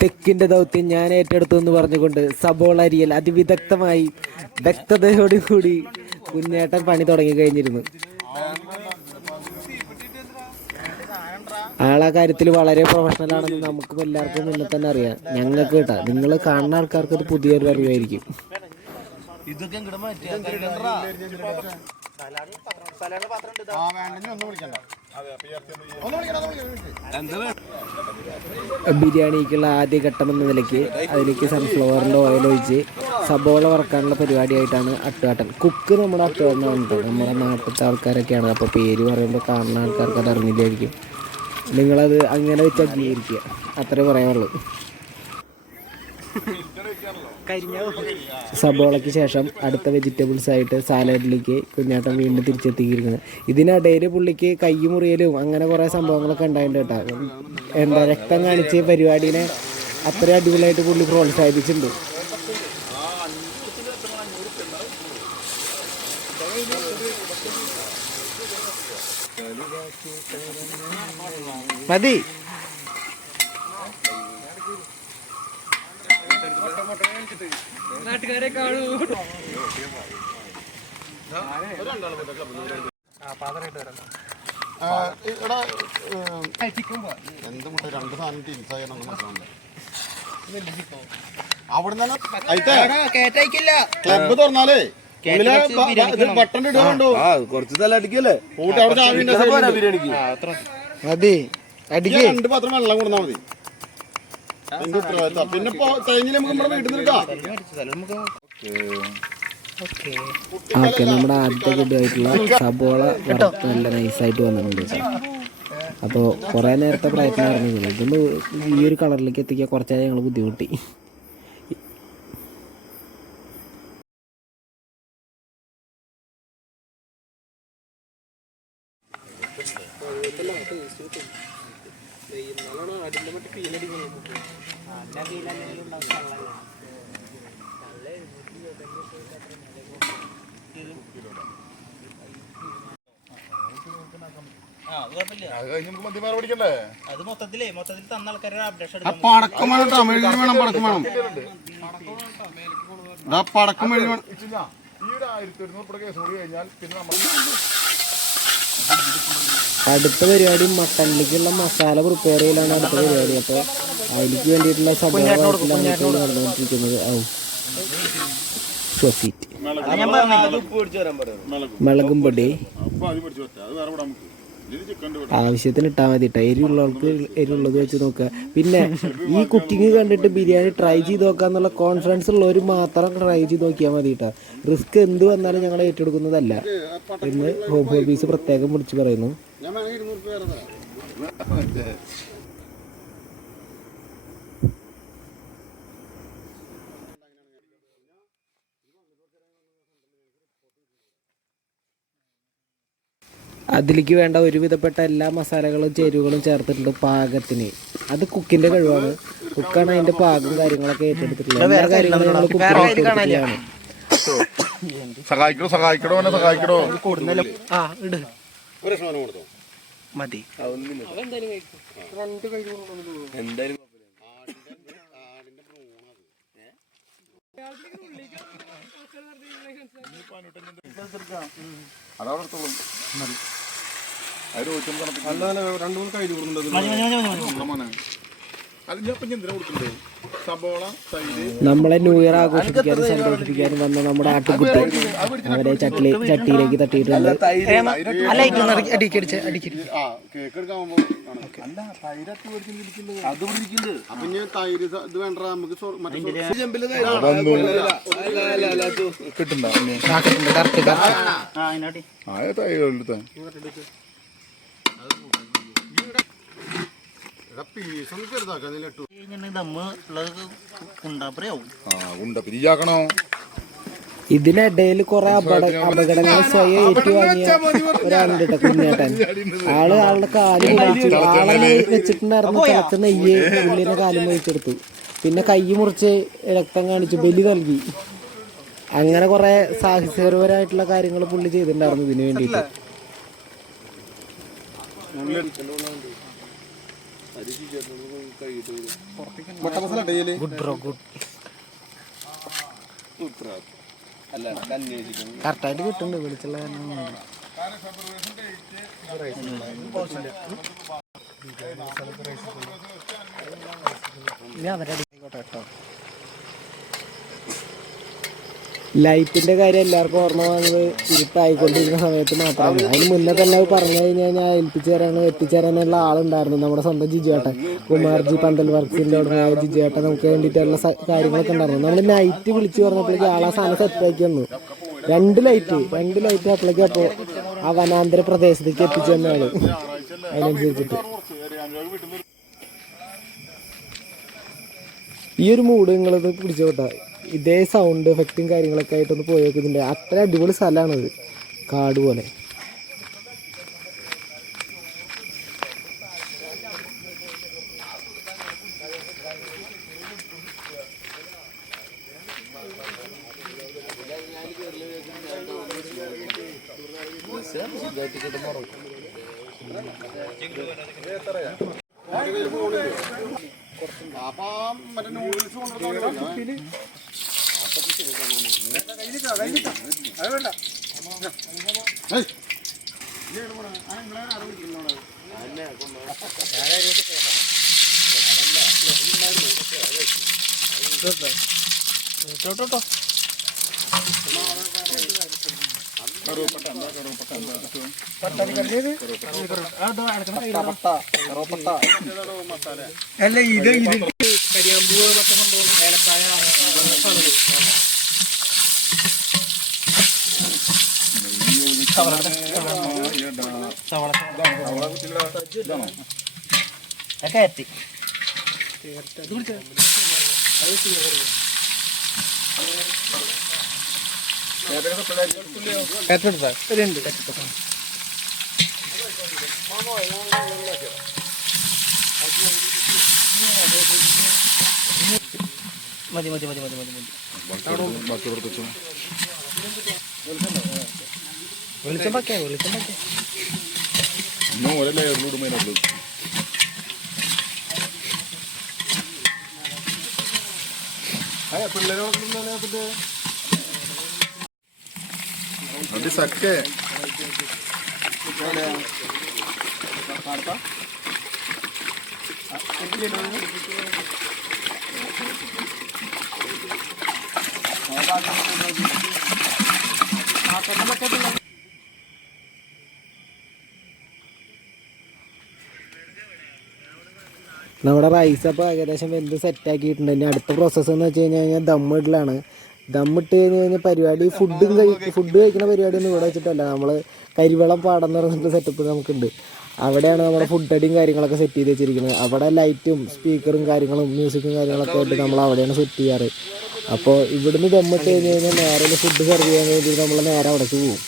തെക്കിന്റെ ദൗത്യം ഞാൻ ഏറ്റെടുത്തു എന്ന് പറഞ്ഞുകൊണ്ട് സബോള അരിയൽ അതിവിദഗ്ധമായി വ്യക്തതയോടുകൂടി കുഞ്ഞേട്ടൻ പണി തുടങ്ങി കഴിഞ്ഞിരുന്നു. ആളാ കാര്യത്തിൽ വളരെ പ്രൊഫഷണൽ ആണെന്ന് നമുക്കും എല്ലാവർക്കും മുന്നേ തന്നെ അറിയാം. ഞങ്ങൾക്ക് കേട്ടാ, നിങ്ങൾ കാണുന്ന ആൾക്കാർക്ക് ഇത് പുതിയൊരു അറിവായിരിക്കും. ബിരിയാണിക്കുള്ള ആദ്യ ഘട്ടം എന്ന നിലയ്ക്ക് അതിലേക്ക് സൺഫ്ലവറിൻ്റെ ഓയിൽ ഒഴിച്ച് സബോള വറക്കാനുള്ള പരിപാടിയായിട്ടാണ് അട്ടുകാട്ടൻ. കുക്ക് നമ്മുടെ അട്ടുകാട്ടനാണ് കേട്ടോ, നമ്മുടെ നാട്ടിലത്തെ ആൾക്കാരൊക്കെയാണ്. അപ്പോൾ പേര് പറയുമ്പോൾ കാണുന്ന ആൾക്കാർക്ക് അത് അറിഞ്ഞില്ലായിരിക്കും. നിങ്ങളത് അങ്ങനെ വെച്ച് അംഗീകരിക്കുക, അത്രേ പറയാനുള്ളൂ. സബോളയ്ക്ക് ശേഷം അടുത്ത വെജിറ്റബിൾസ് ആയിട്ട് സാലഡിലേക്ക് കുഞ്ഞാട്ടൻ വീണ്ടും തിരിച്ചെത്തിയിരിക്കുന്നത്. ഇതിനിടയിൽ പുള്ളിക്ക് കൈ മുറിയലും അങ്ങനെ കുറേ സംഭവങ്ങളൊക്കെ ഉണ്ടായിട്ടുണ്ട് കേട്ടോ. എന്താ രക്തം കാണിച്ച് പരിപാടിനെ അത്ര അടിപൊളിയായിട്ട് പുള്ളി പ്രോത്സാഹിപ്പിച്ചിട്ടുണ്ട്. മതി നാട്ടുകാരെ കാണൂ. ക്ലബ് തുറന്നാലേ ബട്ടൺ ഇടുന്നുണ്ടോ? കുറച്ച് സ്ഥലം അടിക്കല്ലേ മതി. അടിക്ക് 2 പാത്രം വെള്ളം കൊടുത്താൽ മതി. പിന്നെ കഴിഞ്ഞില്ല നമുക്ക് നമ്മുടെ വീട്ടിൽ നിൽക്കാം. ഓക്കെ, നമ്മുടെ ആദ്യത്തെ ഫുഡായിട്ടുള്ള സബോള വറുത്ത് നല്ല നൈസായിട്ട് വന്നിട്ടുണ്ട്. അപ്പോൾ കുറേ നേരത്തെ പ്രയത്നമായിരുന്നു. ഇതൊന്ന് ഈ ഒരു കളറിലേക്ക് എത്തിക്കാൻ കുറച്ചായി ഞങ്ങൾ ബുദ്ധിമുട്ടി. അടുത്ത പരിപാടി മട്ടണിലേക്കുള്ള മസാല പ്രിപ്പയർ ചെയ്യലാണ് അടുത്ത പരിപാടി. അപ്പോൾ അതിലേക്ക് വേണ്ടിയിട്ടുള്ള സബോള നടന്നുകൊണ്ടിരിക്കുന്നത്. മുളകും പൊടി ആവശ്യത്തിന് ഇട്ടാൽ മതി കേട്ടോ. എരിവുള്ളവർക്ക് എരിവുള്ളത് വെച്ച് നോക്കുക. പിന്നെ ഈ കുക്കിംഗ് കണ്ടിട്ട് ബിരിയാണി ട്രൈ ചെയ്ത് നോക്കുക എന്നുള്ള കോൺഫിഡൻസ് ഉള്ളവർ മാത്രം ട്രൈ ചെയ്ത് നോക്കിയാൽ മതി കേട്ടോ. റിസ്ക് എന്ത് വന്നാലും ഞങ്ങൾ ഏറ്റെടുക്കുന്നതല്ല എന്ന് ഹോം ഹോബീസ് പ്രത്യേകം വിളിച്ച് പറയുന്നു. അതിലേക്ക് വേണ്ട ഒരുവിധപ്പെട്ട എല്ലാ മസാലകളും ചേരുവകളും ചേർത്തിട്ടുണ്ട് പാകത്തിന്. അത് കുക്കിന്റെ കഴിവാണ്. കുക്കാണ് അതിന്റെ പാകം കാര്യങ്ങളൊക്കെ ഏറ്റെടുത്തിട്ടുള്ളത്. എല്ലാ കാര്യങ്ങളും ഞങ്ങൾ കുക്കിലാണ്. മതി. നമ്മളെ ന്യൂ ഇയർ ആഘോഷിക്കാനും സന്തോഷിപ്പിക്കാനും വന്ന നമ്മുടെ ആട്ടുകുട്ടി അവരെ ചട്ടിയിലേക്ക് തട്ടിയിട്ടുണ്ട്. ഇതിനിടയിൽ കുറെ അപകടങ്ങൾ സ്വയം ഏറ്റുവാങ്ങിയ ഒരാളുണ്ട് കേട്ടോ, കുഞ്ഞേട്ടൻ. ആളുടെ കാല് ആളെ വെച്ചിട്ടുണ്ടായിരുന്നു തിളച്ച നെയ്യ് പുള്ളിനെ കാലും വഹിച്ചെടുത്തു. പിന്നെ കൈ മുറിച്ച് രക്തം കാണിച്ചു, ബലി നൽകി. അങ്ങനെ കുറെ സാഹസികപരമായിട്ടുള്ള കാര്യങ്ങൾ പുള്ളി ചെയ്തിട്ടുണ്ടായിരുന്നു ഇതിനു വേണ്ടിയിട്ട്. മുട്ട masala daily good bro good. കറക്റ്റായിട്ട് കിട്ടുന്നുണ്ട് വിളിച്ചുള്ള ലൈറ്റിന്റെ കാര്യം എല്ലാവർക്കും ഓർമ്മ വന്നത് ഇരുട്ടായിക്കൊണ്ടിരിക്കുന്ന സമയത്ത് മാത്രമാണ്. അതിന് മുന്നേ തന്നെ അത് പറഞ്ഞു കഴിഞ്ഞാൽ എത്തിച്ചേരാനുള്ള ആളുണ്ടായിരുന്നു. നമ്മുടെ സ്വന്തം ജിജുവേട്ടൻ, കുമാർജി പന്തൽ വർക്സിന്റെ ഉടമയായ ജിജുവേട്ടൻ നമുക്ക് വേണ്ടിയിട്ടുള്ള കാര്യങ്ങളൊക്കെ ഉണ്ടായിരുന്നു. നമ്മൾ നൈറ്റ് വിളിച്ചു പറഞ്ഞപ്പോഴേക്കും ആളാ സാധനം സെറ്റാക്കി വന്നു. രണ്ട് ലൈറ്റ് അപ്പോഴേക്കും അപ്പോൾ ആ വനാന്തര പ്രദേശത്തേക്ക് എത്തിച്ചു തന്നെയാണ്. അതിനനുസരിച്ചിട്ട് ഈ ഒരു മൂഡ് നിങ്ങളത് പിടിച്ചോട്ടാ. ഇതേ സൗണ്ട് എഫക്റ്റും കാര്യങ്ങളൊക്കെ ആയിട്ടൊന്ന് പോയേക്കുന്നുണ്ട്. അത്ര അടിപൊളി സ്ഥലമാണത്, കാട് പോലെ. അപ്പൊ മറ്റേ നൂഡിൽസ് കൊണ്ടുവന്നു അല്ല ഇത് കരിയാമ്പൂ മൊത്തം കൊണ്ടുപോകും. ഏലക്കായ കയറ്റി മതി മതി മതി മതി മതി മതി. വെളിച്ചം വെക്കാം സക്കെ നമ്മുടെ റൈസ് അപ്പോൾ ഏകദേശം വെന്ത് സെറ്റാക്കിയിട്ടുണ്ട്. ഇനി അടുത്ത പ്രോസസ്സ് എന്ന് വെച്ച് കഴിഞ്ഞാൽ ദമ്മിടലാണ്. ദമ്മിട്ട് കഴിഞ്ഞ് കഴിഞ്ഞാൽ പരിപാടി ഫുഡ് കഴിക്കുന്ന പരിപാടി ഒന്നും ഇവിടെ വെച്ചിട്ടല്ല. നമ്മൾ കരിവളം പാടം എന്ന് പറഞ്ഞിട്ട് സെറ്റപ്പ് നമുക്കുണ്ട്. അവിടെയാണ് നമ്മുടെ ഫുഡ് അടിയും കാര്യങ്ങളൊക്കെ സെറ്റ് ചെയ്ത് വെച്ചിരിക്കുന്നത്. അവിടെ ലൈറ്റും സ്പീക്കറും കാര്യങ്ങളും മ്യൂസിക്കും കാര്യങ്ങളൊക്കെ ആയിട്ട് നമ്മൾ അവിടെയാണ് സെറ്റ് ചെയ്യാറ്. അപ്പോൾ ഇവിടുന്ന് ദമ്മിട്ട് കഴിഞ്ഞ് കഴിഞ്ഞാൽ നേരെ ഫുഡ് സെർവ് ചെയ്യാൻ വേണ്ടി നമ്മൾ നേരെ അവിടേക്ക് പോകും.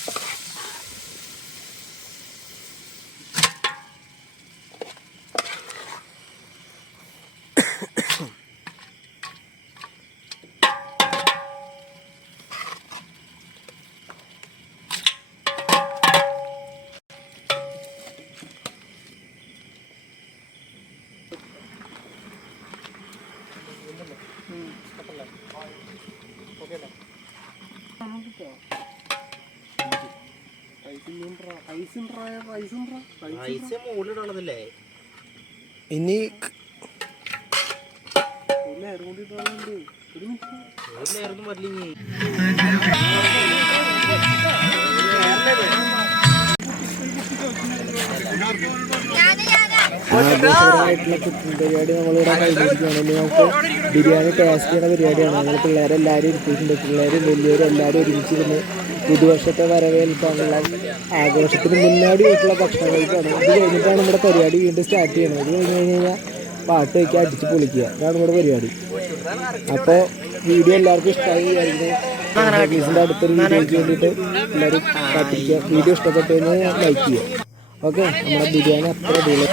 ഇനി ആഘോഷപരമായിട്ടുള്ള കുക്കിംഗ് പരിപാടി നമ്മളിവിടെ കഴിഞ്ഞിരിക്കുകയാണ്. ഇനി നമുക്ക് ബിരിയാണി ടേസ്റ്റ് ചെയ്യുന്ന പരിപാടിയാണ്. ഞങ്ങൾ പിള്ളേരെല്ലാവരും ഇരുത്തിയിട്ടുണ്ട്. പിള്ളേരും വലിയവരും എല്ലാവരും ഒരുമിച്ചിരുന്ന് പുതുവർഷത്തെ വരവേൽക്കാനുള്ള ആഘോഷത്തിന് മുന്നോടിയായിട്ടുള്ള ഭക്ഷണം കഴിക്കുകയാണ്. ഇത് കഴിഞ്ഞിട്ടാണ് നമ്മുടെ പരിപാടി വീണ്ടും സ്റ്റാർട്ട് ചെയ്യണത്. ഇത് കഴിഞ്ഞ് കഴിഞ്ഞാൽ പാട്ട് വയ്ക്കുക, അടിച്ച് പൊളിക്കുക, ഇതാണ് നമ്മുടെ പരിപാടി. അപ്പോൾ വീഡിയോ എല്ലാവർക്കും ഇഷ്ടമായി വിചാരിക്കുന്നു. ഓഫീസിൻ്റെ അടുത്തൊരു വീഡിയോയ്ക്ക് വേണ്ടിയിട്ട് എല്ലാവരും കാത്തിരിക്കുക. വീഡിയോ ഇഷ്ടപ്പെട്ടു കഴിഞ്ഞാൽ ലൈക്ക് ചെയ്യുക. ഓക്കെ, നമ്മുടെ ബിരിയാണി അത്ര അടിപൊളി.